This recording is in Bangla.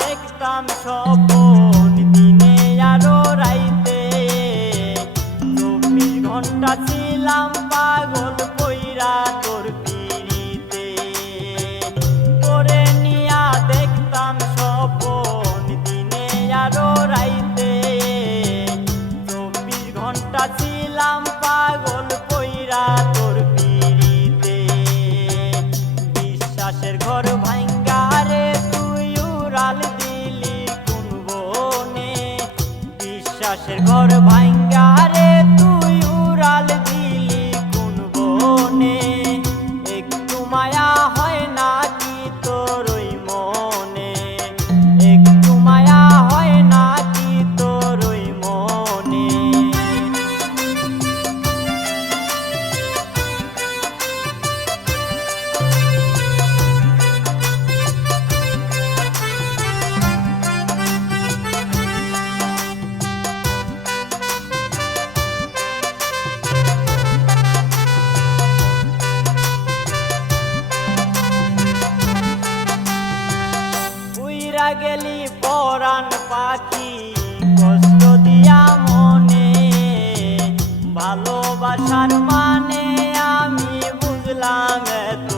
দেখতাম স্বপন দিনে আরো রাইতে, 24 ঘন্টা ছিলাম পাগল কইরা তোর পিড়িতে। তোরে নিয়া দেখতাম স্বপন দিনে আরো রাইতে, 24 ঘন্টা ছিলাম পাগল কইরা তোর পিড়িতে। বিশ্বাসের ঘর ভাঙ্গা রে তুই উড়াল দিলি কোন বনে, বিশ্বাসের ঘর ভাঙ্গা রে তুই উড়াল দিলি কোন বনে। একটু মায়া হয় না কি তোর ওই মনে, একটু মায়া হয় না কি তোর ওই মনে। উইরা গেলি পরাণ পাখি কষ্ট দিয়া মনে, ভালোবাসার মানে আমি বুঝলাম এত